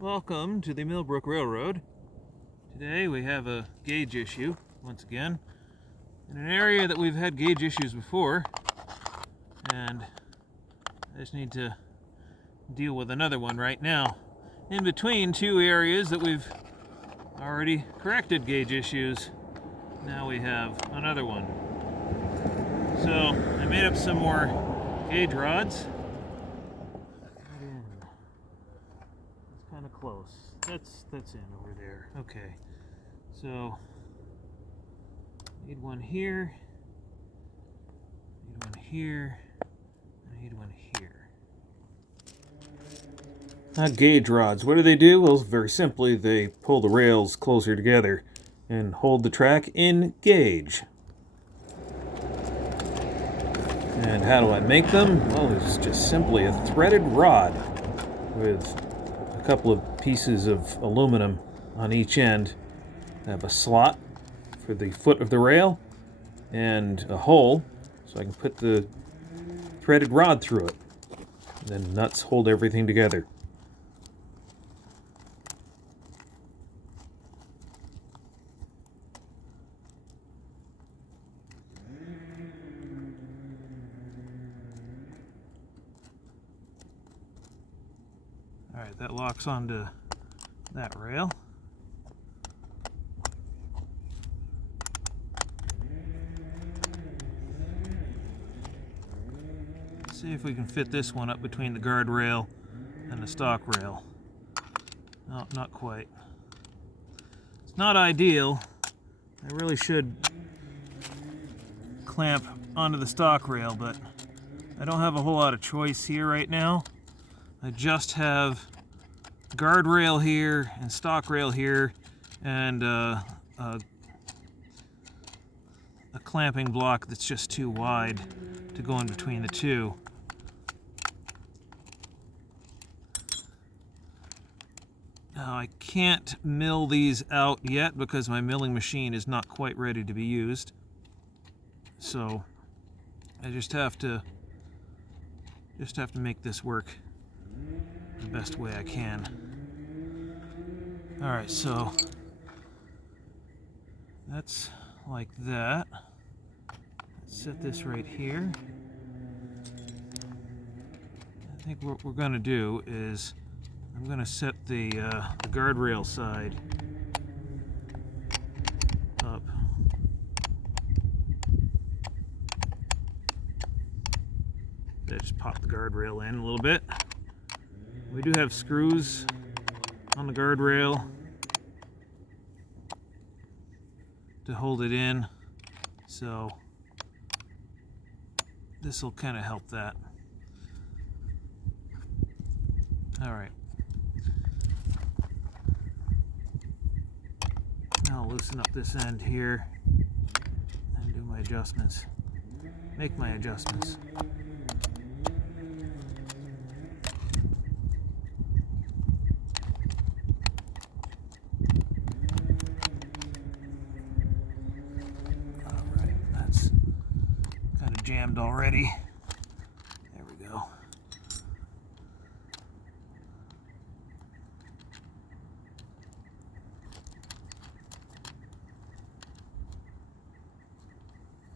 Welcome to the Millbrook Railroad. Today we have a gauge issue, once again, in an area that we've had gauge issues before, and I just need to deal with another one right now. In between two areas that we've already corrected gauge issues, now we have another one. So I made up some more gauge rods. Kind of close. That's in over there. Okay. So need one here. Need one here. I need one here. Gauge rods. What do? Well, very simply, they pull the rails closer together and hold the track in gauge. And how do I make them? Well, it's just simply a threaded rod with a couple of pieces of aluminum on each end. I have a slot for the foot of the rail and a hole so I can put the threaded rod through it. And then nuts hold everything together. Alright, that locks onto that rail. Let's see if we can fit this one up between the guardrail and the stock rail. No, not quite. It's not ideal. I really should clamp onto the stock rail, but I don't have a whole lot of choice here right now. I just have guardrail here and stock rail here and a clamping block that's just too wide to go in between the two. Now I can't mill these out yet because my milling machine is not quite ready to be used. So I just have to make this work the best way I can. Alright, so that's like that. Let's set this right here. I think what we're going to do is I'm going to set the guardrail side up. Just pop the guardrail in a little bit. We do have screws on the guardrail to hold it in, so this will kind of help that. All right. Now I'll loosen up this end here and do my adjustments. Make my adjustments. Jammed already. There we go.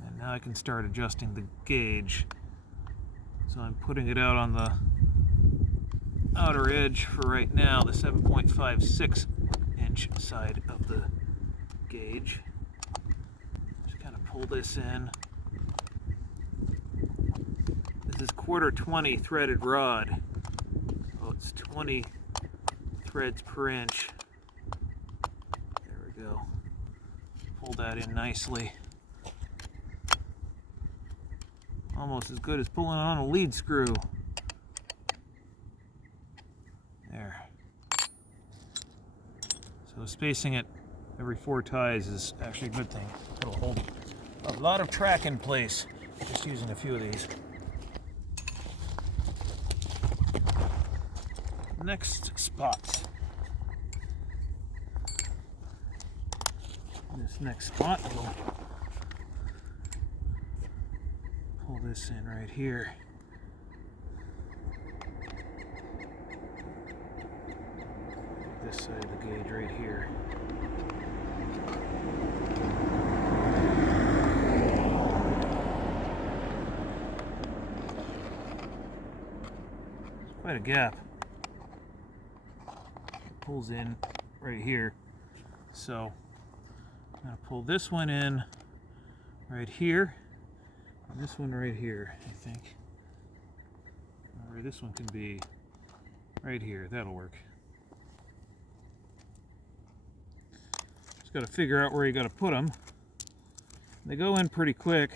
And now I can start adjusting the gauge. So I'm putting it out on the outer edge for right now, the 7.56 inch side of the gauge. Just kind of pull this in. This is 1/4 threaded rod, so it's 20 threads per inch. There we go. Pull that in nicely. Almost as good as pulling on a lead screw. There. So spacing it every 4 ties is actually a good thing. It'll hold a lot of track in place, just using a few of these. Next spot. This next spot, we'll pull this in right here. this side of the gauge right here. It's quite a gap. It pulls in right here. So I'm going to pull this one in right here, and this one right here, I think. Or this one can be right here. That'll work. Just got to figure out where you got to put them. They go in pretty quick.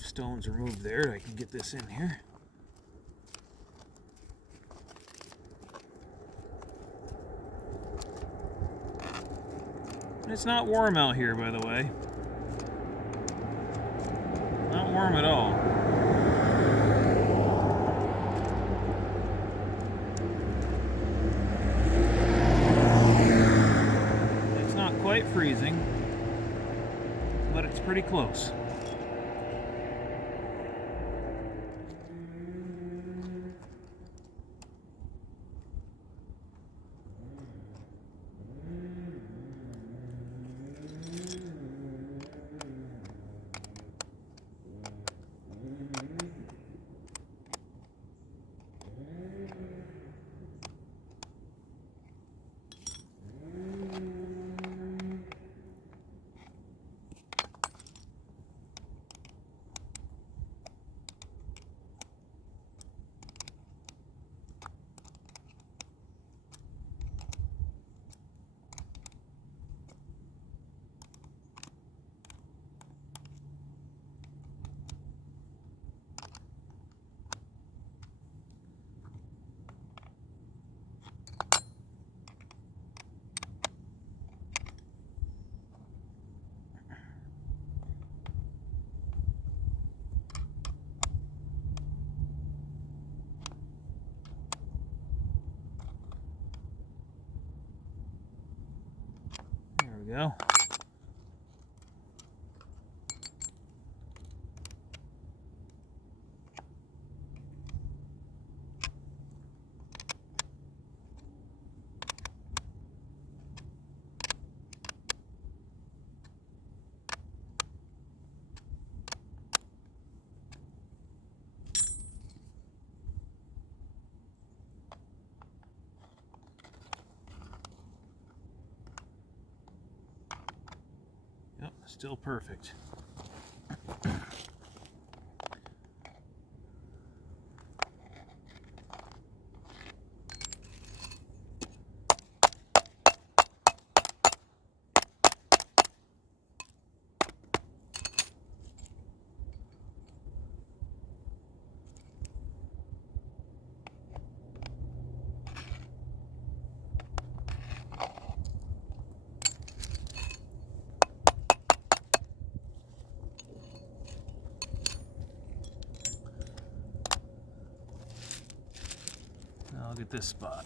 Stones removed there, I can get this in here. It's not warm out here, by the way. Not warm at all. It's not quite freezing, but it's pretty close. Go. Yep, still perfect. Now look at this spot.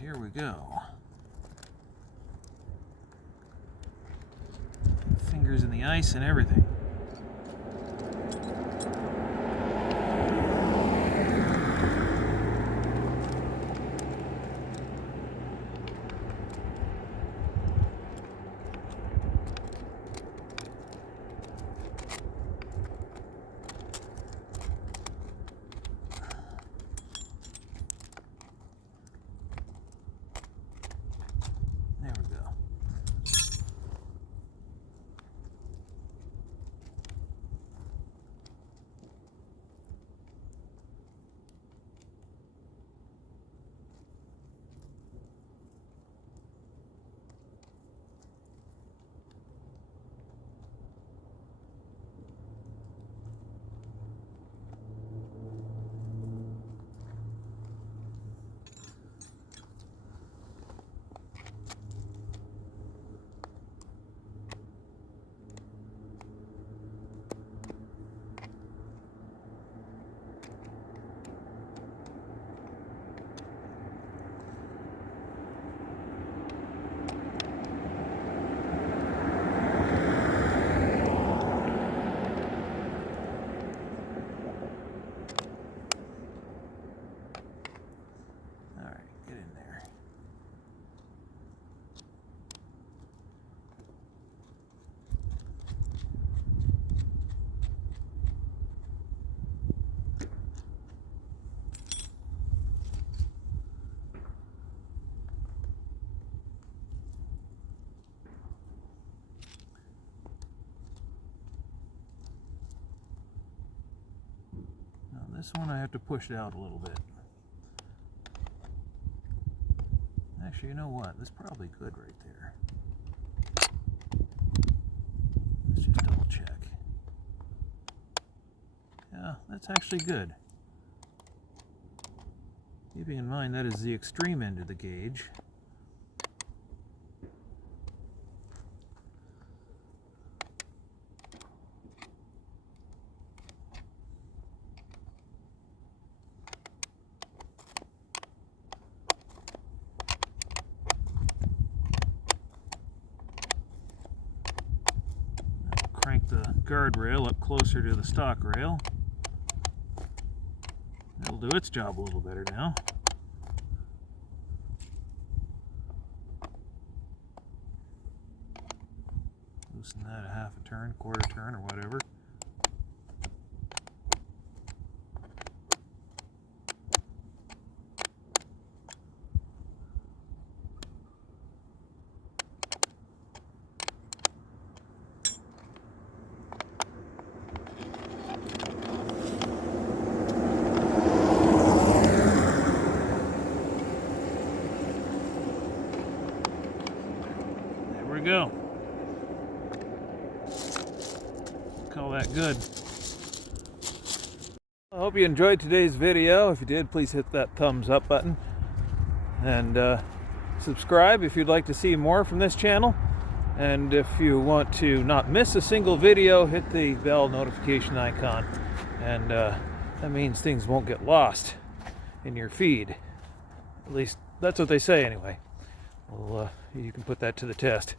Here we go. Fingers in the ice and everything. This one I have to push it out a little bit. Actually, you know what? That's probably good right there. Let's just double check. Yeah, that's actually good. Keeping in mind that is the extreme end of the gauge. Crank the guardrail up closer to the stock rail. That'll do its job a little better now. Loosen that a half a turn, quarter turn, or whatever. There we go. Call that good. I hope you enjoyed today's video. If you did, please hit that thumbs up button and subscribe if you'd like to see more from this channel. And if you want to not miss a single video, hit the bell notification icon, and that means things won't get lost in your feed. At least that's what they say anyway. Well, you can put that to the test.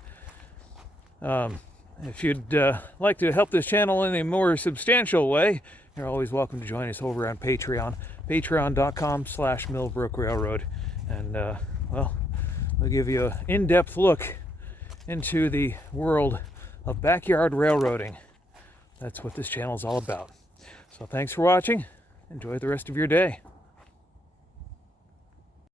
If you'd like to help this channel in a more substantial way, you're always welcome to join us over on Patreon, patreon.com/Millbrook Railroad. And, well, we'll give you an in-depth look into the world of backyard railroading. That's what this channel is all about. So thanks for watching. Enjoy the rest of your day.